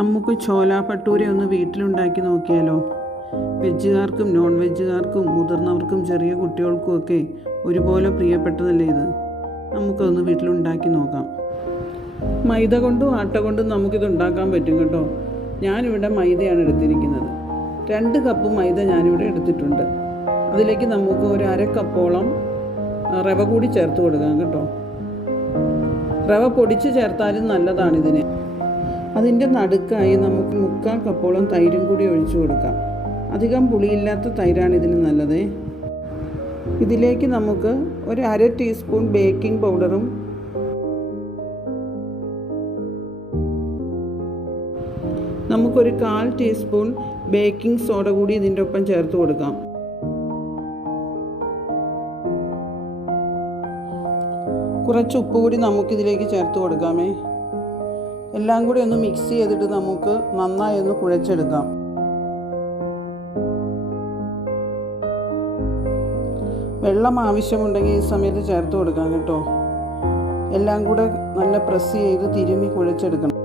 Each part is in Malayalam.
നമുക്ക് ചോല ഭട്ടൂര ഒന്ന് വീട്ടിലുണ്ടാക്കി നോക്കിയാലോ? വെജുകാർക്കും നോൺ വെജുകാർക്കും മുതിർന്നവർക്കും ചെറിയ കുട്ടികൾക്കും ഒക്കെ ഒരുപോലെ പ്രിയപ്പെട്ടതല്ലേ ഇത്. നമുക്കൊന്ന് വീട്ടിലുണ്ടാക്കി നോക്കാം. മൈദ കൊണ്ടും ആട്ട കൊണ്ടും നമുക്കിത് ഉണ്ടാക്കാൻ പറ്റും കേട്ടോ. ഞാനിവിടെ മൈദയാണ് എടുത്തിരിക്കുന്നത്. 2 കപ്പ് മൈദ ഞാനിവിടെ എടുത്തിട്ടുണ്ട്. അതിലേക്ക് നമുക്ക് ഒരു 1/2 കപ്പോളം റവ കൂടി ചേർത്ത് കൊടുക്കാം കേട്ടോ. റവ പൊടിച്ച് ചേർത്താലും നല്ലതാണിതിന്. അതിൻ്റെ നടുക്കായി നമുക്ക് 3/4 കപ്പോളം തൈരും കൂടി ഒഴിച്ചു കൊടുക്കാം. അധികം പുളിയില്ലാത്ത തൈരാണ് ഇതിന് നല്ലത്. ഇതിലേക്ക് നമുക്ക് ഒരു 1/2 ടീസ്പൂൺ ബേക്കിംഗ് പൗഡറും നമുക്കൊരു 1/4 ടീസ്പൂൺ ബേക്കിംഗ് സോഡ കൂടി ഇതിൻ്റെ ഒപ്പം ചേർത്ത് കൊടുക്കാം. കുറച്ച് ഉപ്പ് കൂടി നമുക്കിതിലേക്ക് ചേർത്ത് കൊടുക്കാമേ. എല്ലാം കൂടി ഒന്ന് മിക്സ് ചെയ്തിട്ട് നമുക്ക് നന്നായി ഒന്ന് കുഴച്ചെടുക്കാം. വെള്ളം ആവശ്യമുണ്ടെങ്കിൽ ഈ സമയത്ത് ചേർത്ത് കൊടുക്കാം കേട്ടോ. എല്ലാം കൂടെ നല്ല പ്രസ് ചെയ്ത് തിരുമ്മി കുഴച്ചെടുക്കണം.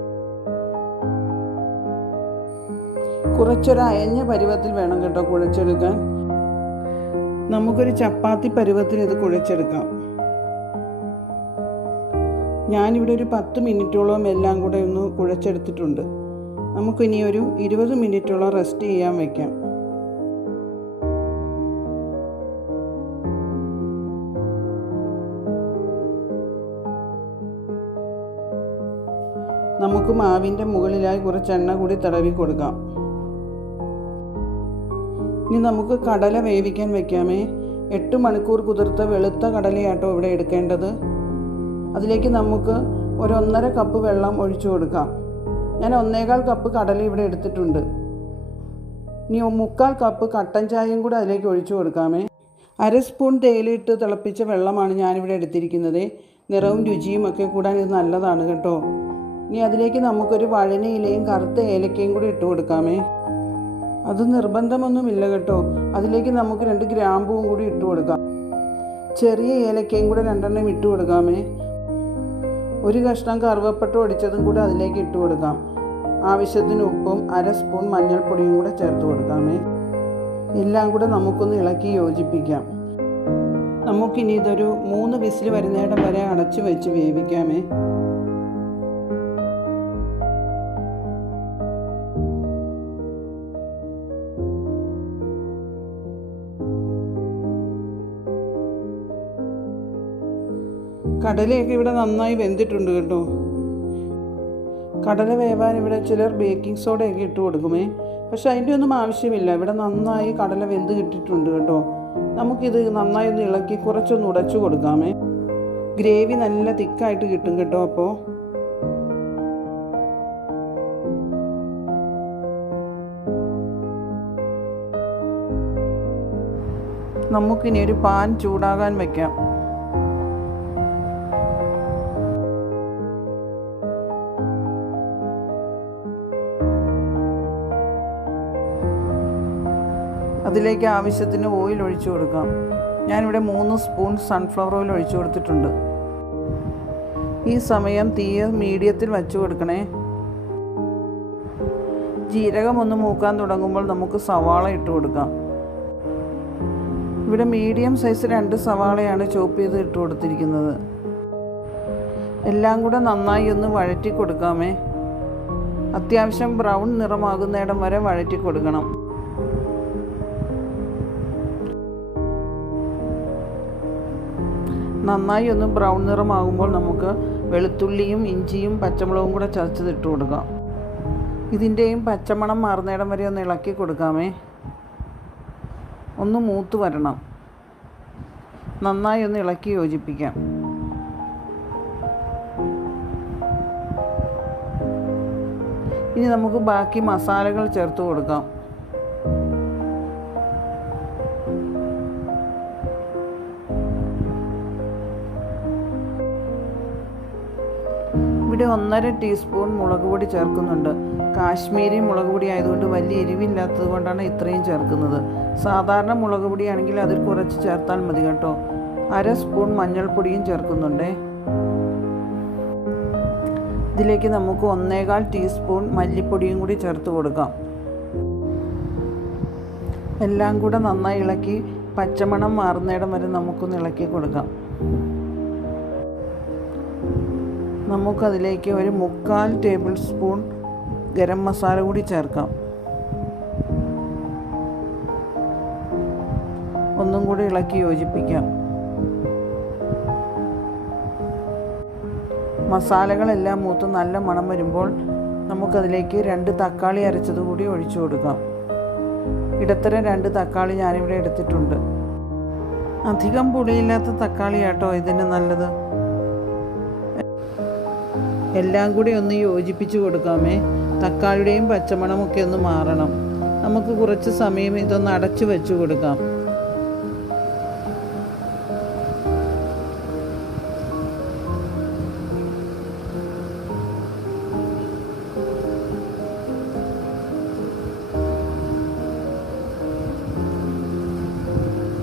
കുറച്ചൊരു അയഞ്ഞ പരുവത്തിൽ വേണം കേട്ടോ കുഴച്ചെടുക്കാൻ. നമുക്കൊരു ചപ്പാത്തി പരുവത്തിൽ ഇത് കുഴച്ചെടുക്കാം. ഞാനിവിടെ ഒരു 10 മിനിറ്റോളം എല്ലാം കൂടെ ഒന്ന് കുഴച്ചെടുത്തിട്ടുണ്ട്. നമുക്കിനി ഒരു 20 മിനിറ്റോളം റെസ്റ്റ് ചെയ്യാൻ വയ്ക്കാം. നമുക്ക് മാവിൻ്റെ മുകളിലായി കുറച്ച് എണ്ണ കൂടി തടവി കൊടുക്കാം. ഇനി നമുക്ക് കടല വേവിക്കാൻ വയ്ക്കാമേ. 8 മണിക്കൂർ കുതിർത്ത വെളുത്ത കടലയാട്ടോ ഇവിടെ എടുക്കേണ്ടത്. അതിലേക്ക് നമുക്ക് ഒരു 1.5 കപ്പ് വെള്ളം ഒഴിച്ചു കൊടുക്കാം. ഞാൻ 1/4 കപ്പ് കടല ഇവിടെ എടുത്തിട്ടുണ്ട്. ഇനി 3/4 കപ്പ് കട്ടൻ ചായയും കൂടെ അതിലേക്ക് ഒഴിച്ചു കൊടുക്കാമേ. 1/2 സ്പൂൺ തേയിലയിട്ട് തിളപ്പിച്ച വെള്ളമാണ് ഞാനിവിടെ എടുത്തിരിക്കുന്നത്. നിറവും രുചിയും ഒക്കെ കൂടാൻ ഇത് നല്ലതാണ് കേട്ടോ. ഇനി അതിലേക്ക് നമുക്കൊരു വഴനയിലയും കറുത്ത ഏലക്കയും കൂടി ഇട്ട് കൊടുക്കാമേ. അത് നിർബന്ധമൊന്നുമില്ല കേട്ടോ. അതിലേക്ക് നമുക്ക് 2 ഗ്രാമ്പുവും കൂടി ഇട്ട് കൊടുക്കാം. ചെറിയ ഏലക്കയും കൂടെ 2 ഇട്ട് കൊടുക്കാമേ. ഒരു കഷ്ണം കറുവപ്പട്ട ഒടിച്ചതും കൂടെ അതിലേക്ക് ഇട്ട് കൊടുക്കാം. ആവശ്യത്തിന് ഉപ്പും 1/2 സ്പൂൺ മഞ്ഞൾപ്പൊടിയും കൂടെ ചേർത്ത് കൊടുക്കാമേ. എല്ലാം കൂടെ നമുക്കൊന്ന് ഇളക്കി യോജിപ്പിക്കാം. നമുക്കിനി ഇതൊരു 3 വിസിൽ വരുന്നിടം വരെ അടച്ചു വെച്ച് വേവിക്കാമേ. കടലയൊക്കെ ഇവിടെ നന്നായി വെന്തിട്ടുണ്ട് കേട്ടോ. കടല വേവാൻ ഇവിടെ ചിലർ ബേക്കിംഗ് സോഡയൊക്കെ ഇട്ട് കൊടുക്കുമേ. പക്ഷെ അതിൻ്റെ ഒന്നും ആവശ്യമില്ല. ഇവിടെ നന്നായി കടല വെന്ത് കിട്ടിയിട്ടുണ്ട് കേട്ടോ. നമുക്കിത് നന്നായി ഒന്ന് ഇളക്കി കുറച്ചൊന്ന് ഉടച്ചു കൊടുക്കാമേ. ഗ്രേവി നല്ല തിക്കായിട്ട് കിട്ടും കേട്ടോ. അപ്പോൾ നമുക്കിനി ഒരു പാൻ ചൂടാകാൻ വയ്ക്കാം. അതിലേക്ക് ആവശ്യത്തിന് ഓയിൽ ഒഴിച്ചു കൊടുക്കാം. ഞാനിവിടെ 3 സ്പൂൺ സൺഫ്ലവർ ഓയിൽ ഒഴിച്ചു കൊടുത്തിട്ടുണ്ട്. ഈ സമയം തീ മീഡിയത്തിൽ വച്ചു കൊടുക്കണേ. ജീരകം ഒന്ന് മൂക്കാൻ തുടങ്ങുമ്പോൾ നമുക്ക് സവാള ഇട്ട് കൊടുക്കാം. ഇവിടെ മീഡിയം സൈസ് 2 സവാളയാണ് ചോപ്പ് ചെയ്ത് ഇട്ട് കൊടുത്തിരിക്കുന്നത്. എല്ലാം കൂടെ നന്നായി ഒന്ന് വഴറ്റി കൊടുക്കാമേ. അത്യാവശ്യം ബ്രൗൺ നിറമാകുന്നിടം വരെ വഴറ്റി കൊടുക്കണം. നന്നായി ഒന്ന് ബ്രൗൺ നിറമാകുമ്പോൾ നമുക്ക് വെളുത്തുള്ളിയും ഇഞ്ചിയും പച്ചമുളകും കൂടെ ചതച്ചതിട്ട് കൊടുക്കാം. ഇതിൻ്റെയും പച്ചമണം മാറുന്നിടം വരെ ഒന്ന് ഇളക്കി കൊടുക്കാമേ. ഒന്ന് മൂത്ത് വരണം. നന്നായി ഒന്ന് ഇളക്കി യോജിപ്പിക്കാം. ഇനി നമുക്ക് ബാക്കി മസാലകൾ ചേർത്ത് കൊടുക്കാം. ഇവിടെ 1.5 ടീസ്പൂൺ മുളക് പൊടി ചേർക്കുന്നുണ്ട്. കാശ്മീരി മുളക് പൊടി ആയതുകൊണ്ട് വലിയ എരിവില്ലാത്തത് കൊണ്ടാണ് ഇത്രയും ചേർക്കുന്നത്. സാധാരണ മുളക് പൊടിയാണെങ്കിൽ അതിൽ കുറച്ച് ചേർത്താൽ മതി കേട്ടോ. 1/2 സ്പൂൺ മഞ്ഞൾപ്പൊടിയും ചേർക്കുന്നുണ്ട്. ഇതിലേക്ക് നമുക്ക് 1.25 ടീസ്പൂൺ മല്ലിപ്പൊടിയും കൂടി ചേർത്ത് കൊടുക്കാം. എല്ലാം കൂടെ നന്നായി ഇളക്കി പച്ചമണം മാറുന്നിടം വരെ നമുക്കൊന്ന് ഇളക്കി കൊടുക്കാം. നമുക്കതിലേക്ക് ഒരു 3/4 ടേബിൾ സ്പൂൺ ഗരം മസാല കൂടി ചേർക്കാം. ഒന്നും കൂടി ഇളക്കി യോജിപ്പിക്കാം. മസാലകളെല്ലാം മൂത്ത് നല്ല മണം വരുമ്പോൾ നമുക്കതിലേക്ക് 2 തക്കാളി അരച്ചത് കൂടി ഒഴിച്ചു കൊടുക്കാം. ഇടത്തരം 2 തക്കാളി ഞാനിവിടെ എടുത്തിട്ടുണ്ട്. അധികം പുളിയില്ലാത്ത തക്കാളി ആട്ടോ ഇതിന് നല്ലത്. എല്ലാം കൂടി ഒന്ന് യോജിപ്പിച്ച് കൊടുക്കാമേ. തക്കാളിയുടെയും പച്ചമണമൊക്കെ ഒന്ന് മാറണം. നമുക്ക് കുറച്ച് സമയം ഇതൊന്ന് അടച്ചു വെച്ച് കൊടുക്കാം.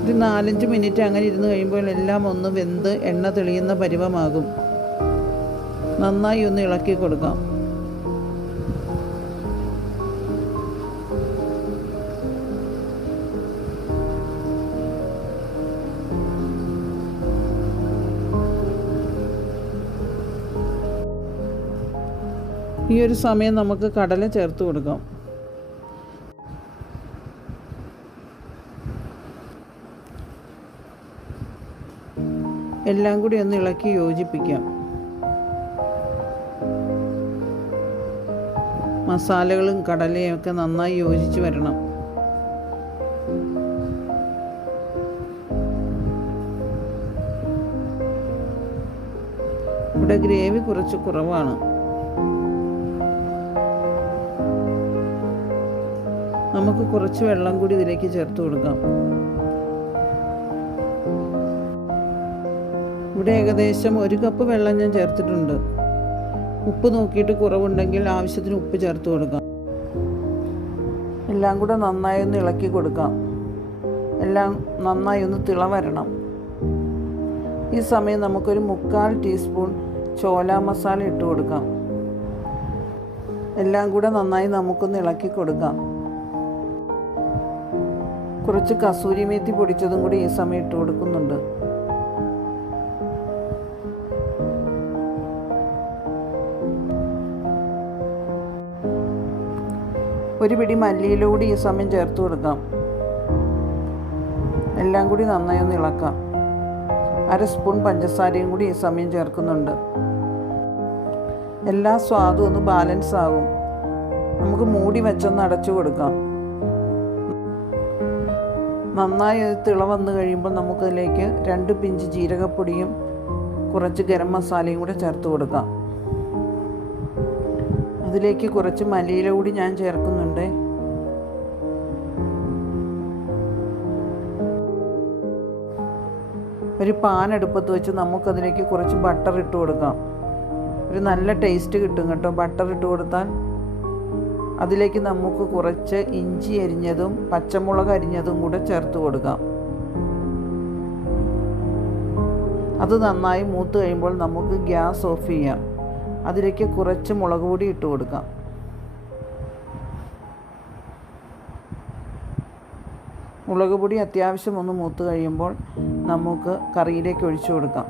ഒരു 4-5 മിനിറ്റ് അങ്ങനെ ഇരുന്ന് കഴിയുമ്പോൾ എല്ലാം ഒന്ന് വെന്ത് എണ്ണ തെളിയുന്ന പരുവമാകും. നന്നായി ഒന്ന് ഇളക്കി കൊടുക്കാം. ഈ ഒരു സമയം നമുക്ക് കടല ചേർത്ത് കൊടുക്കാം. എല്ലാം കൂടി ഒന്ന് ഇളക്കി യോജിപ്പിക്കാം. മസാലകളും കടലയും ഒക്കെ നന്നായി യോജിച്ച് വരണം. ഇവിടെ ഗ്രേവി കുറച്ച് കുറവാണ്. നമുക്ക് കുറച്ച് വെള്ളം കൂടി ഇതിലേക്ക് ചേർത്ത് കൊടുക്കാം. ഇവിടെ ഏകദേശം 1 കപ്പ് വെള്ളം ഞാൻ ചേർത്തിട്ടുണ്ട്. ഉപ്പ് നോക്കിയിട്ട് കുറവുണ്ടെങ്കിൽ ആവശ്യത്തിന് ഉപ്പ് ചേർത്ത് കൊടുക്കാം. എല്ലാം കൂടെ നന്നായി ഒന്ന് ഇളക്കി കൊടുക്കാം. എല്ലാം നന്നായി ഒന്ന് തിള വരണം. ഈ സമയം നമുക്കൊരു 3/4 ടീസ്പൂൺ ചോല മസാല ഇട്ട് കൊടുക്കാം. എല്ലാം കൂടെ നന്നായി നമുക്കൊന്ന് ഇളക്കി കൊടുക്കാം. കുറച്ച് കസൂരി മേത്തി പൊടിച്ചതും കൂടി ഈ സമയം ഇട്ട് കൊടുക്കുന്നുണ്ട്. ഒരു പിടി മല്ലിയില കൂടി ഈ സമയം ചേർത്ത് കൊടുക്കാം. എല്ലാം കൂടി നന്നായി ഒന്ന് ഇളക്കാം. 1/2 സ്പൂൺ പഞ്ചസാരയും കൂടി ഈ സമയം ചേർക്കുന്നുണ്ട്. എല്ലാ സ്വാദും ഒന്ന് ബാലൻസ് ആകും. നമുക്ക് മൂടി വെച്ചൊന്ന് അടച്ചു കൊടുക്കാം. നന്നായി തിള വന്നു കഴിയുമ്പോൾ നമുക്കതിലേക്ക് 2 പിഞ്ച് ജീരകപ്പൊടിയും കുറച്ച് ഗരം മസാലയും കൂടെ ചേർത്ത് കൊടുക്കാം. അതിലേക്ക് കുറച്ച് മല്ലിയില കൂടി ഞാൻ ചേർക്കുന്നുണ്ട്. ഒരു പാൻ അടുപ്പത്ത് വെച്ച് നമുക്കതിലേക്ക് കുറച്ച് ബട്ടർ ഇട്ട് കൊടുക്കാം. ഒരു നല്ല ടേസ്റ്റ് കിട്ടും കേട്ടോ ബട്ടർ ഇട്ട് കൊടുത്താൽ. അതിലേക്ക് നമുക്ക് കുറച്ച് ഇഞ്ചി അരിഞ്ഞതും പച്ചമുളക് അരിഞ്ഞതും കൂടെ ചേർത്ത് കൊടുക്കാം. അത് നന്നായി മൂത്ത് കഴിയുമ്പോൾ നമുക്ക് ഗ്യാസ് ഓഫ് ചെയ്യാം. അതിലേക്ക് കുറച്ച് മുളക് പൊടി ഇട്ട് കൊടുക്കാം. മുളക് പൊടി അത്യാവശ്യം ഒന്ന് മൂത്ത് കഴിയുമ്പോൾ നമുക്ക് കറിയിലേക്ക് ഒഴിച്ചു കൊടുക്കാം.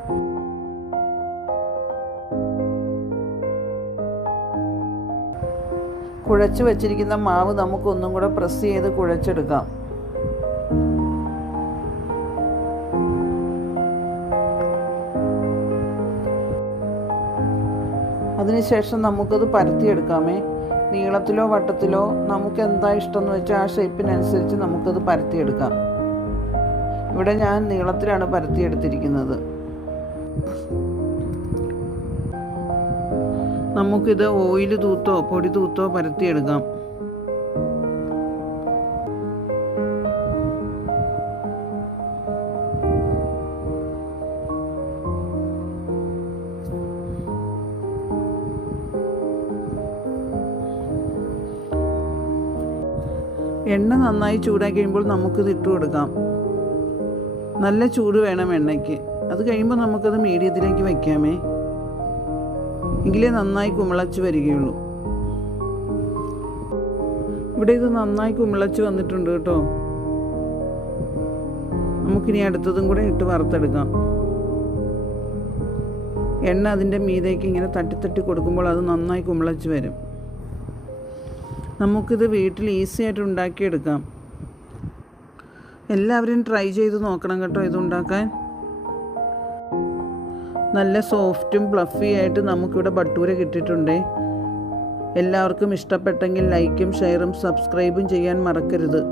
കുഴച്ച് വെച്ചിരിക്കുന്ന മാവ് നമുക്കൊന്നും കൂടെ പ്രസ് ചെയ്ത് കുഴച്ചെടുക്കാം. അതിനുശേഷം നമുക്കത് പരത്തിയെടുക്കാമേ. നീളത്തിലോ വട്ടത്തിലോ നമുക്ക് എന്താ ഇഷ്ടം എന്ന് വെച്ചാൽ ആ ഷേപ്പിനനുസരിച്ച് നമുക്കത് പരത്തിയെടുക്കാം. ഇവിടെ ഞാൻ നീളത്തിലാണ് പരത്തിയെടുത്തിരിക്കുന്നത്. നമുക്കിത് ഓയിൽ തൂത്തോ പൊടി തൂത്തോ പരത്തിയെടുക്കാം. എണ്ണ നന്നായി ചൂടാക്കി കഴിയുമ്പോൾ നമുക്കിത് ഇട്ട് കൊടുക്കാം. നല്ല ചൂട് വേണം എണ്ണയ്ക്ക്. അത് കഴിയുമ്പോൾ നമുക്കത് മീഡിയത്തിലേക്ക് വയ്ക്കാമേ. എങ്കിലേ നന്നായി കുമിളച്ച് വരികയുള്ളൂ. ഇവിടെ ഇത് നന്നായി കുമിളച്ച് വന്നിട്ടുണ്ട് കേട്ടോ. നമുക്കിനി അടുത്തതും കൂടെ ഇട്ട് വറുത്തെടുക്കാം. എണ്ണ അതിൻ്റെ മീതേക്ക് ഇങ്ങനെ തട്ടി കൊടുക്കുമ്പോൾ അത് നന്നായി കുമിളച്ച് വരും. നമുക്കിത് വീട്ടിൽ ഈസി ആയിട്ട് ഉണ്ടാക്കിയെടുക്കാം. എല്ലാവരും ട്രൈ ചെയ്ത് നോക്കണം കേട്ടോ ഇതുണ്ടാക്കാൻ. നല്ല സോഫ്റ്റും ഫ്ലഫി ആയിട്ട് നമുക്കിവിടെ ഭട്ടൂര കിട്ടിയിട്ടുണ്ട്. എല്ലാവർക്കും ഇഷ്ടപ്പെട്ടെങ്കിൽ ലൈക്കും ഷെയറും സബ്സ്ക്രൈബും ചെയ്യാൻ മറക്കരുത്.